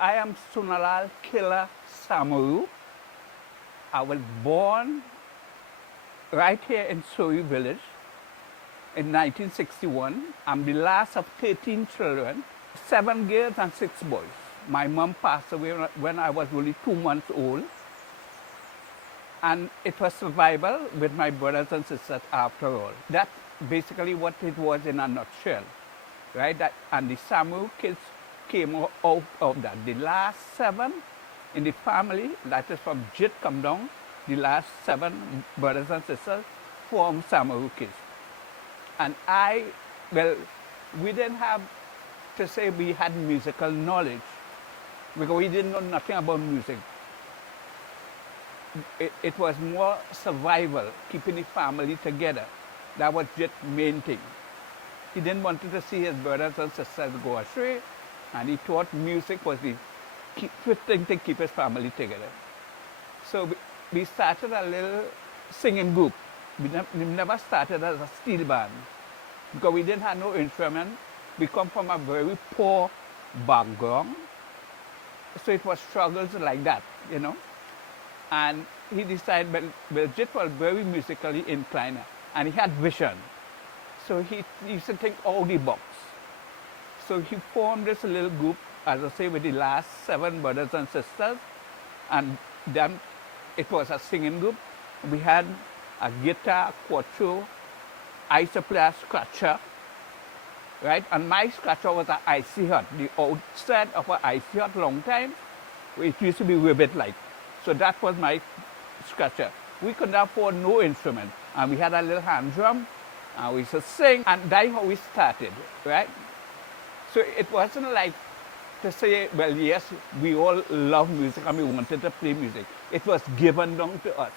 I am Sonalal Killer Samaroo. I was born right here in Surrey Village in 1961. I'm the last of 13 children, 7 girls and 6 boys. My mom passed away when I was only 2 months old. And it was survival with my brothers and sisters after all. That's basically what it was in a nutshell, right? And the Samaroo kids came out of that. The last 7 in the family, that is from Jit come down, the last 7 brothers and sisters formed Samaroo kids. And we didn't have to say we had musical knowledge because we didn't know nothing about music. It was more survival, keeping the family together. That was just main thing. He didn't want to see his brothers and sisters go astray, and he thought music was the thing to keep his family together. So we started a little singing group. We never started as a steel band because we didn't have no instrument. We come from a very poor background, so it was struggles like that, you know. And he decided, well, Jit was very musically inclined, and he had vision. So he used to think out the box. So he formed this little group, as I say, with the last 7 brothers and sisters, and then it was a singing group. We had a guitar, quattro, I used to play a scratcher, right? And my scratcher was an icy hot, the outside of an icy hot long time. It used to be rivet like. So that was my scratcher. We could afford no instrument, and we had a little hand drum, and we used to sing, and that's how we started, right? So it wasn't like to say, well, yes, we all love music and we wanted to play music. It was given down to us.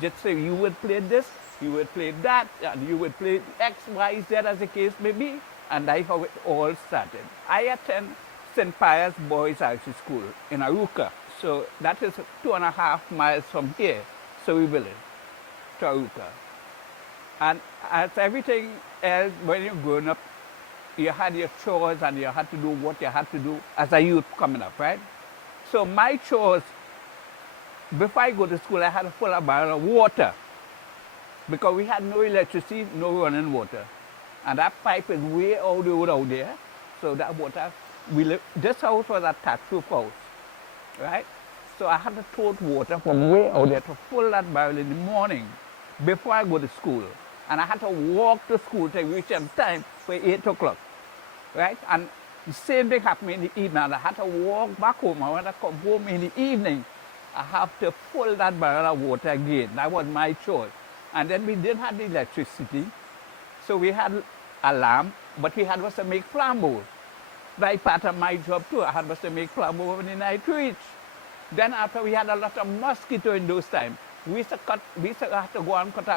Just say, you would play this, you would play that, and you would play X, Y, Z as the case may be, and that's how it all started. I attend St. Pius Boys High School in Aruca. So that is 2.5 miles from here, Surrey Village, to Aruca. And as everything else, when you're growing up, you had your chores and you had to do what you had to do as a youth coming up, right? So my chores, before I go to school, I had to fill a barrel of water because we had no electricity, no running water. And that pipe is way out the road out there. So that water, this house was a thatch-roof house, right? So I had to tote water from way out there to fill that barrel in the morning before I go to school. And I had to walk to school to reach on time for 8 o'clock, right? And the same thing happened in the evening. And I had to walk back home. And when I come home in the evening, I have to fill that barrel of water again. That was my choice. And then we didn't have the electricity. So we had a lamp, but we had to make flambeaux. That's part of my job too. I had to make flambeaux when the night reached. Then after we had a lot of mosquito in those times, we used to have to go and cut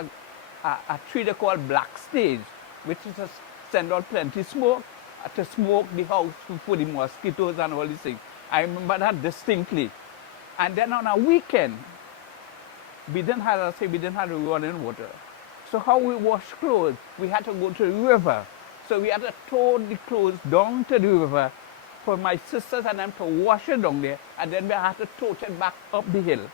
a tree they call black stage, which is to send out plenty smoke to smoke the house for the mosquitoes and all these things. I remember that distinctly. And then on a weekend, we didn't have the running water. So how we wash clothes, we had to go to the river. So we had to tow the clothes down to the river for my sisters and them to wash it down there, and then we had to tote it back up the hill.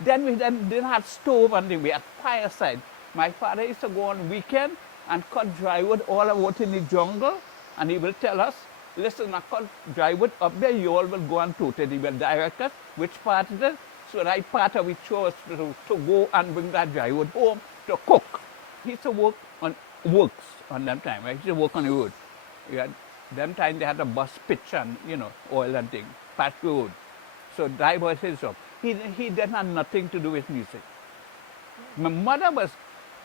Then we didn't have stove, and then we had fireside. My father used to go on weekend and cut dry wood all out in the jungle, and he will tell us, listen, I cut dry wood up there, you all will go and tote it. He will direct us which part it is, so that part of it chose to go and bring that dry wood home to cook. He used to work on works on that time, right? He used to work on the road. Them time they had to bust pitch and, oil and things, patch the road. So that was his job. He didn't have nothing to do with music. My mother was,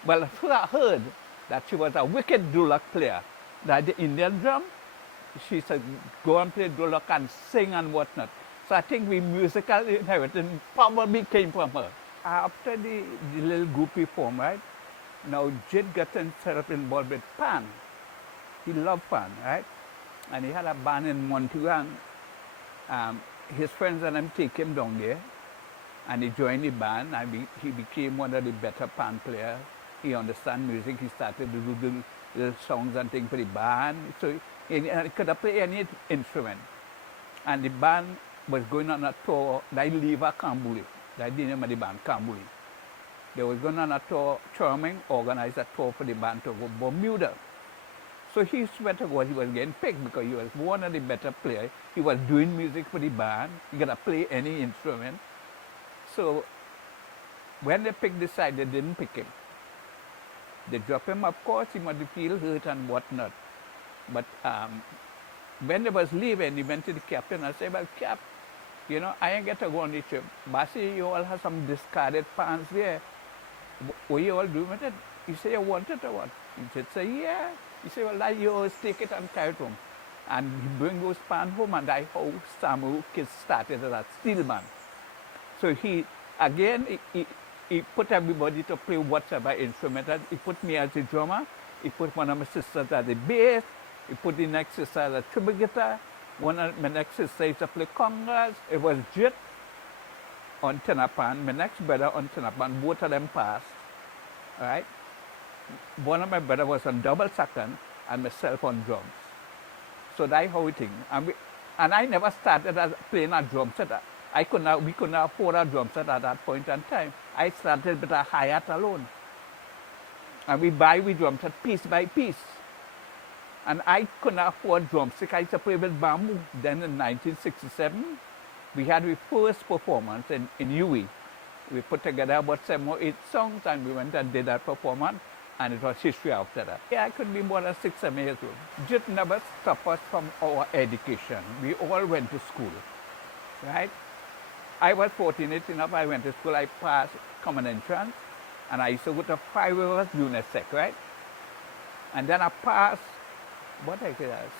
I heard that she was a wicked dulak player. That the Indian drum, she said, go and play dulak and sing and whatnot. So I think we musical inheritance probably came from her. After the little group we formed, right? Now Jit got himself involved with pan. He loved pan, right? And he had a band in Montreal. His friends and them take him down there, and he joined the band, and he became one of the better pan players. He understands music. He started to do the songs and things for the band. So he could play any instrument. And the band was going on a tour. They leave a Kambuli. That's the name of the band, Kambuli. They was going on a tour. Charming organized a tour for the band to go Bermuda. So he went to go. He was getting picked because he was one of the better players. He was doing music for the band. He could play any instrument. So when they picked this side, they didn't pick him. They dropped him. Of course, he must feel hurt and whatnot. But when they was leaving, he went to the captain and said, well, Cap, you know, I ain't get to go on the trip. But I see you all have some discarded pants there. What you all doing with it? He said, you want it or what? He said, say, yeah. He said, well, like you always take it and carry it home. And he bring those pants home, and that's how Samaroo Kids started as a steelman. So he put everybody to play whatever instrument. He put me as a drummer. He put one of my sisters as the bass. He put the next sister as a triple guitar. One of my next sister used to play congas. It was Jet on tenor pan. My next brother on tenor pan. Both of them passed. All right. One of my brother was on double second, and myself on drums. So that's how we think. And I never started as playing a drum set. We couldn't afford a drum set at that point in time. I started with a hi-hat alone. And we buy drum set piece by piece. And I couldn't afford drumstick. I used to play with bamboo. Then in 1967, we had our first performance in UE. We put together about 7 or 8 songs, and we went and did that performance. And it was history after that. Yeah, I could be more than 6, 7 years old. Just never stopped us from our education. We all went to school, right? I was fortunate enough, I went to school, I passed common entrance, and I used to go to 5 Rivers UNISEC, right? And then I passed,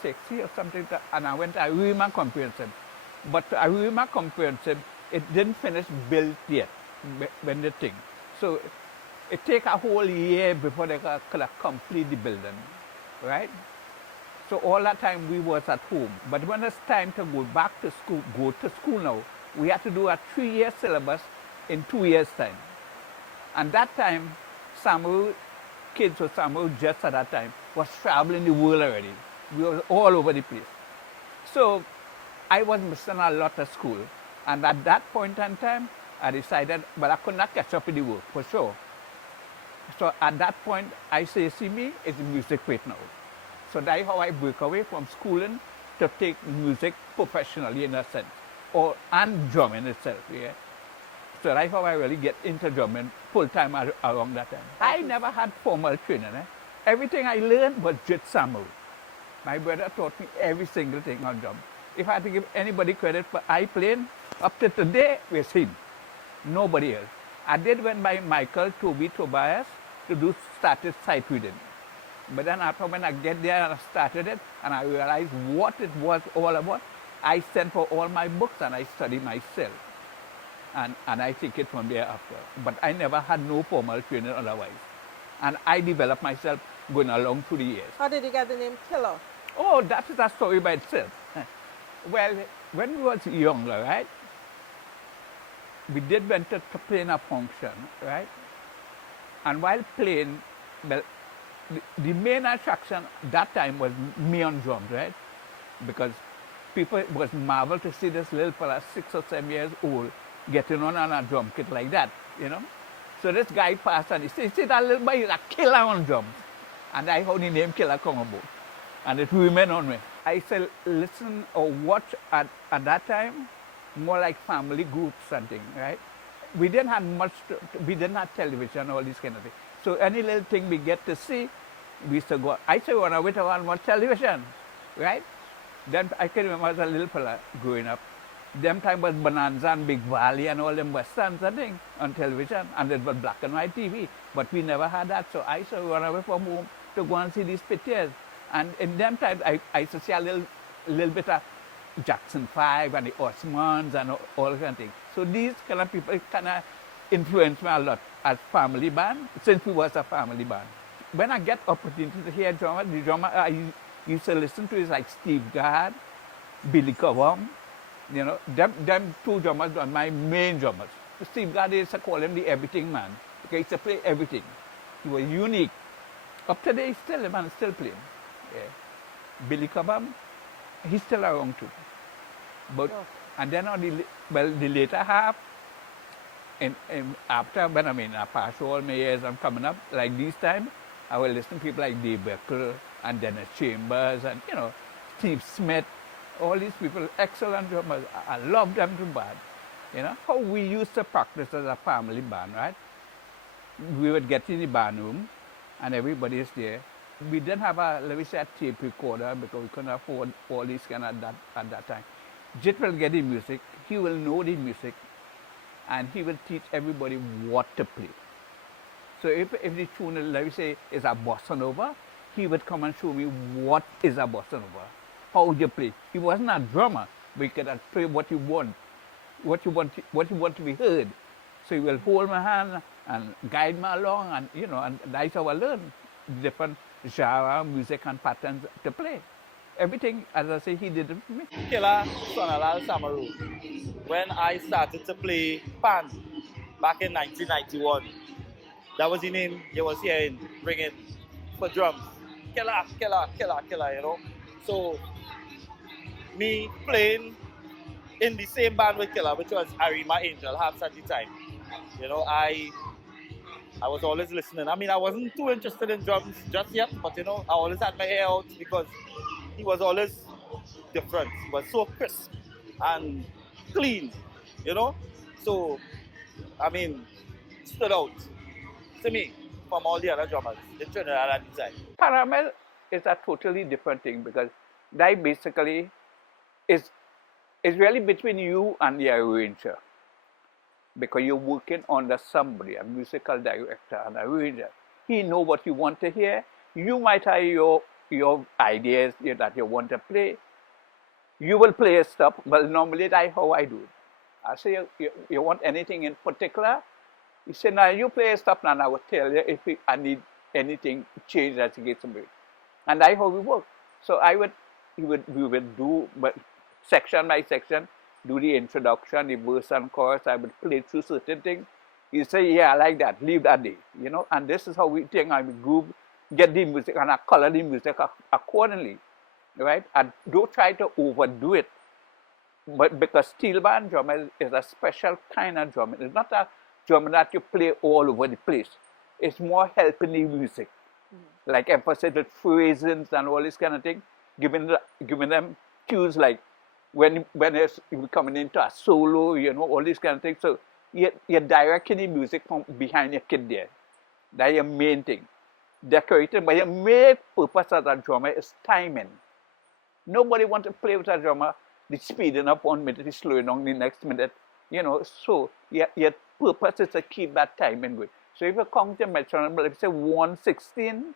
6 or something, and I went to Arima Comprehensive. But Arima Comprehensive, it didn't finish built yet, when the thing. So it take a whole year before they could complete the building, right? So all that time we was at home. But when it's time to go back to school, now, we had to do a 3-year syllabus in 2 years' time. And that time, Samaroo kids or Samaroo Jets at that time was traveling the world already. We were all over the place. So I was missing a lot of school. And at that point in time, I decided, well, I could not catch up with the work, for sure. So at that point, I say, see me, it's music right now. So that's how I break away from schooling to take music professionally in a sense, and drumming itself, yeah. So that's how I really get into drumming full-time around that time. I never had formal training. Everything I learned was just Samaroo. My brother taught me every single thing on drum. If I had to give anybody credit for I playing, up to today, was him. Nobody else. I did went by Michael Tobias to started sight reading. But then after when I get there and I started it and I realized what it was all about, I sent for all my books and I study myself. And I take it from there after. But I never had no formal training otherwise. And I developed myself going along through the years. How did you get the name Killer? Oh, that is a story by itself. Well, when we was younger, right, we did went to play in a function, right? And while playing, well, the main attraction that time was me on drums, right? Because people was marveled to see this little fella, 6 or 7 years old, getting on a drum kit like that, you know? So this guy passed and he said, see that little boy is a killer on drums. And that's how the name Killer come about. And it remained on me. I said, listen or watch at that time, more like family groups and things, right? We didn't have much, we didn't have television, all these kind of things. So any little thing we get to see, we used to go. I used to go on a bit on watch television, right? Then I can remember as a little fella growing up. Them time was Bonanza and Big Valley and all them westerns and things on television. And it was black and white TV. But we never had that. So I used to run away from home to go and see these pictures. And in them times, I used to see a little bit of Jackson 5 and the Osmonds and all kind of things. So these kind of people kind of influenced me a lot as family band, since we was a family band. When I get opportunity to hear drummer, the drummer I used to listen to is like Steve Gadd, Billy Cobham, you know, them two drummers are my main drummers. Steve Gadd used to call him the everything man, because he used to play everything. He was unique. Up to today, still the man is still playing. Yeah. Billy Cobham, he's still around too. But And then the later half, after when I'm in, I pass all my years, I'm coming up, like this time, I will listen to people like Dave Beckel and Dennis Chambers and, Steve Smith, all these people, excellent drummers. I love them too bad. How we used to practice as a family band, right? We would get in the band room and everybody is there. We didn't have let me say, a tape recorder because we couldn't afford all these kind of that at that time. Jit will get the music, he will know the music, and he will teach everybody what to play. So if the tune, let me say, is a bossa nova, he would come and show me what is a bossa nova, how you play. He wasn't a drummer, but he could play what you want, what you want to be heard. So he will hold my hand and guide me along, and and that's how I learned different genre, music, and patterns to play. Everything, as I say, he did it for me. Killer, Sonalal, Samaroo. When I started to play pan back in 1991, that was the name you was hearing, ringing for drums. Killer, killer, killer, killer, So, me playing in the same band with Killer, which was Arima Angel, half at the time. I was always listening. I mean, I wasn't too interested in drums just yet, but I always had my hair out because he was always different. He was so crisp and clean, you know. So, I mean, stood out to me from all the other drummers in Trinidad at the time. Caramel is a totally different thing because that basically is really between you and the arranger, because you're working under somebody, a musical director, an arranger. He know what you want to hear. You might have your ideas that you want to play. You will play stuff, but normally that's how I do it. I say, you want anything in particular? You say, now you play stuff, and I will tell you if I need anything changed as it gets away. And that's how we work. So we would do, but section by section, do the introduction, the verse and chorus. I would play through certain things. You say, yeah, I like that, leave that day, and this is how we think I groove, get the music, and I color the music accordingly, right? And don't try to overdo it. But because steel band drum is a special kind of drum. It's not a drum that you play all over the place. It's more helping the music, like emphasis with phrasings and all this kind of thing, giving them cues like when it's coming into a solo, all these kind of things. So you're directing the music from behind your kid there. That's your main thing. Decorating, but your main purpose as a drummer is timing. Nobody wants to play with a drummer, the speeding up 1 minute, the slowing down the next minute. So your purpose is to keep that timing good. So if you count your metronome, if you say 116,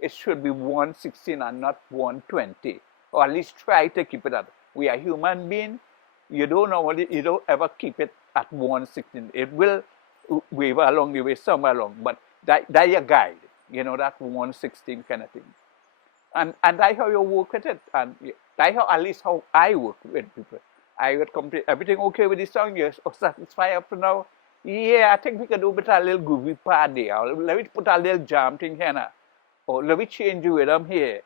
it should be 116 and not 120. Or at least try to keep it at. We are human beings. You don't ever keep it at 116. It will waver along the way, somewhere along. But that's your guide, that 116 kind of thing. And that's how you work with it. And that's at least how I work with people. I would complete everything okay with this song. You're satisfied up to now. Yeah, I think we can do a little groovy part there. Let me put a little jam thing here now. Or let me change the rhythm here.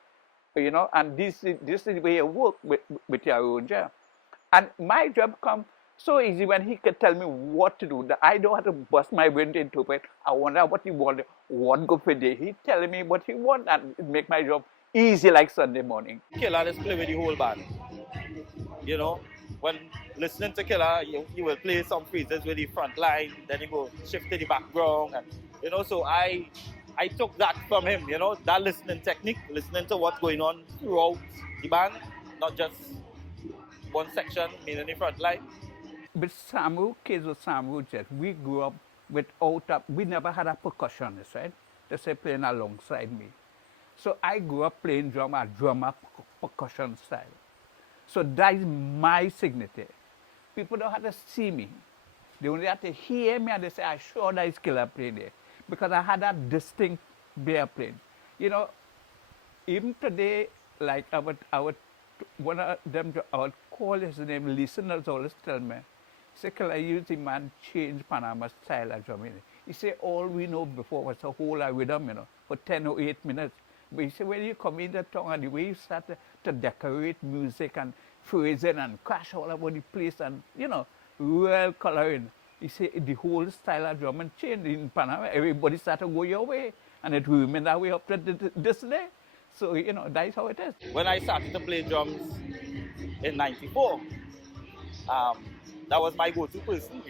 And this is the way you work with your arranger. And my job comes so easy when he could tell me what to do. I don't have to bust my brain to interpret. I wonder what he wanted, what go for day. He telling me what he want and it make my job easy like Sunday morning. Killer just play with the whole band. When listening to Killer, you will play some phrases with the front line, then you go shift to the background, and so I took that from him, that listening technique, listening to what's going on throughout the band, not just one section, meaning the front line. With kids with Samaroo Jets, we grew up we never had a percussionist, right? They say playing alongside me. So I grew up playing drummer percussion style. So that is my signature. People don't have to see me. They only have to hear me and they say, I'm sure that is Killer playing there. Because I had that distinct bear playing. Even today, like one of them, I would call his name, listeners always tell me, say, Killer, use the man change Panama style of drumming. He said, all we know before was a whole rhythm, for 10 or 8 minutes. But he said, when you come in the tongue and the way you start to decorate music and phrasing and crash all over the place and, real coloring. He said the whole style of drumming changed in Panama. Everybody started to go your way, and it remained that way up to this day. So, that's how it is. When I started to play drums in 94, that was my go-to person,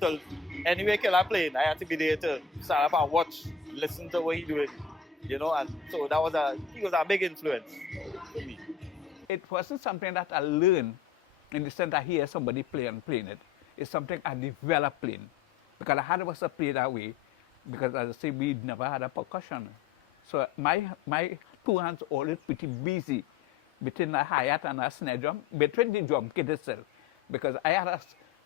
So anyway, Killer playing, I had to be there to stand up and watch, listen to what he doing, and so he was a big influence for me. It wasn't something that I learned in the sense that I hear somebody playing it. It's something I developed playing. Because I had was to play that way, because as I say, we never had a percussion. So my two hands always pretty busy between the hi-hat and a snare drum, between the drum kit itself. Because I had a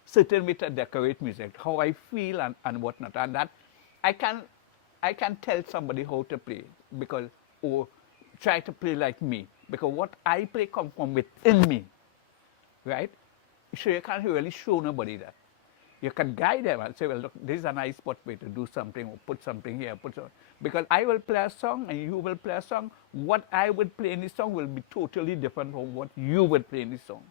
certain way to decorate music, how I feel and whatnot. And that I can tell somebody how to play, because or try to play like me. Because what I play comes from within me, right? So you can't really show nobody that. You can guide them and say, well, look, this is a nice spot way to do something, or put something here, because I will play a song and you will play a song. What I would play in this song will be totally different from what you would play in this song.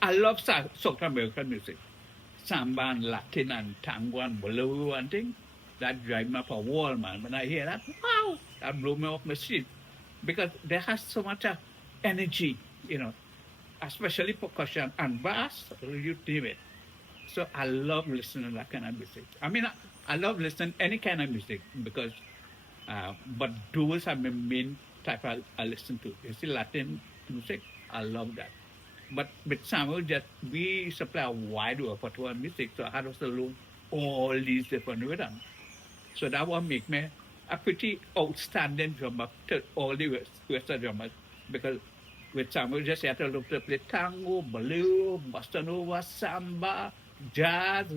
I love South American music. Samba and Latin and tango and bolero and things. That drive me up a wall, man. When I hear that, wow, that blow me off my seat. Because there has so much energy, especially percussion and bass, you name it. So I love listening to that kind of music. I mean, I love listening to any kind of music because, but those are my main type I listen to. You see, Latin music, I love that. But with Samaroo Jets, we supply a wide repertoire of music, so I had to learn all these different rhythms. So that will make me a pretty outstanding drummer to all the Western drummers, because with Samaroo Jets, you have to look to play tango, bolero, bossa nova, samba, jazz,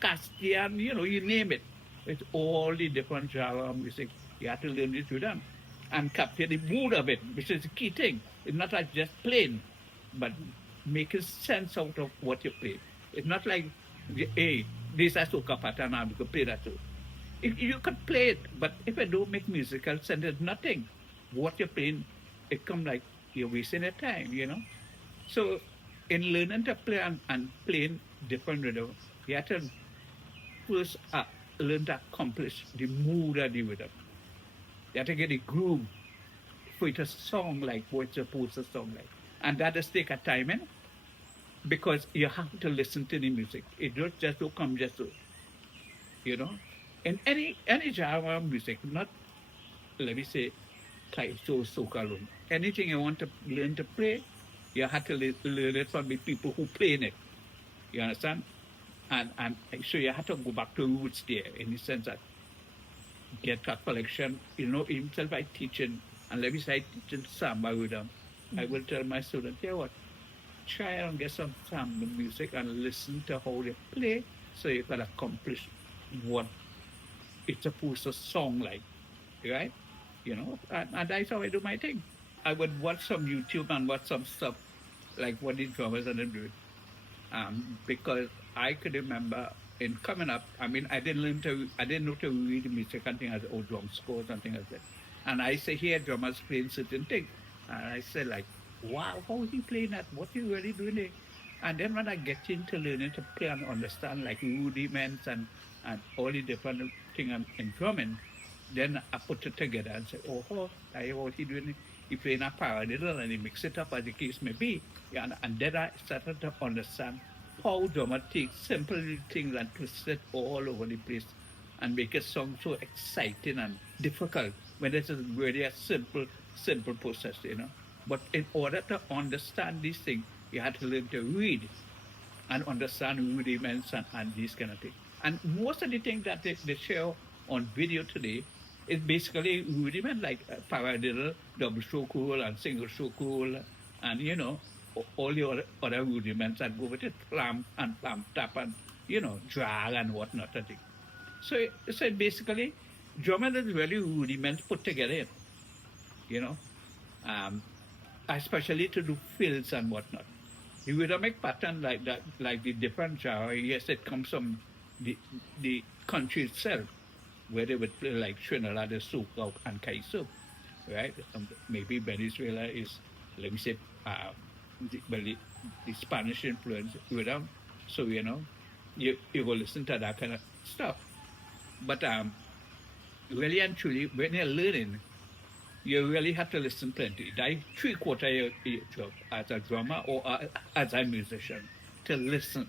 Castilian, you name it. It's all the different genre of music. You have to learn this rhythm and capture the mood of it, which is the key thing. It's not like just playing, but making sense out of what you play. It's not like, hey, this is soca pattern, I'm going to play that too. You can play it, but if you don't make musical sense, it's nothing. What you're playing, it comes like you're wasting your time, So in learning to play and playing different rhythm, you have to first learn to accomplish the mood of the rhythm. You have to get the groove for it to sound like what it's supposed to sound like. And that does take a time, because you have to listen to the music. It don't come just so, In any genre of music, not, let me say, soca alone. Anything you want to learn to play, you have to learn it from the people who play in it. You understand? And so you have to go back to roots there, in the sense that get a collection, himself I teaching, and let me say I teaching samba rhythm. I will tell my students, yeah, what? Try and get some samba music and listen to how they play, so you can accomplish what it's supposed to sound like, right? And that's how I do my thing. I would watch some YouTube and watch some stuff, like what the drummers are doing, because I could remember in coming up. I mean, I didn't know to read music and things as old drum scores and things like that. And I say here drummers playing certain things. And I said, like, wow, how is he playing that? What is he really doing there? And then when I get into learning to play and understand, like, rudiments and all the different things in drumming, then I put it together and say, oh, I hear what he doing. He playing a paradiddle and he mix it up as the case may be. Yeah, and then I started to understand how drummer takes simple things and twist it all over the place and make it sound so exciting and difficult when it is really a simple process, But in order to understand these things, you have to learn to read and understand rudiments and these kind of things. And most of the things that they show on video today is basically rudiment, like paradiddle, double stroke roll, and single stroke roll, and all the other rudiments that go with it, clamp and clamp tap and drag and whatnot. I think. So basically, drumming is really rudiments put together, especially to do fills and whatnot. The rhythmic pattern like that, like the different genre, yes, it comes from the country itself, where they would play like Trinidad and Tobago and Kaiso, right? Maybe Venezuela is, let me say, well, the Spanish influence rhythm. So, you will listen to that kind of stuff. But really and truly, when you're learning, you really have to listen plenty. Like three-quarter your job as a drummer or as a musician, to listen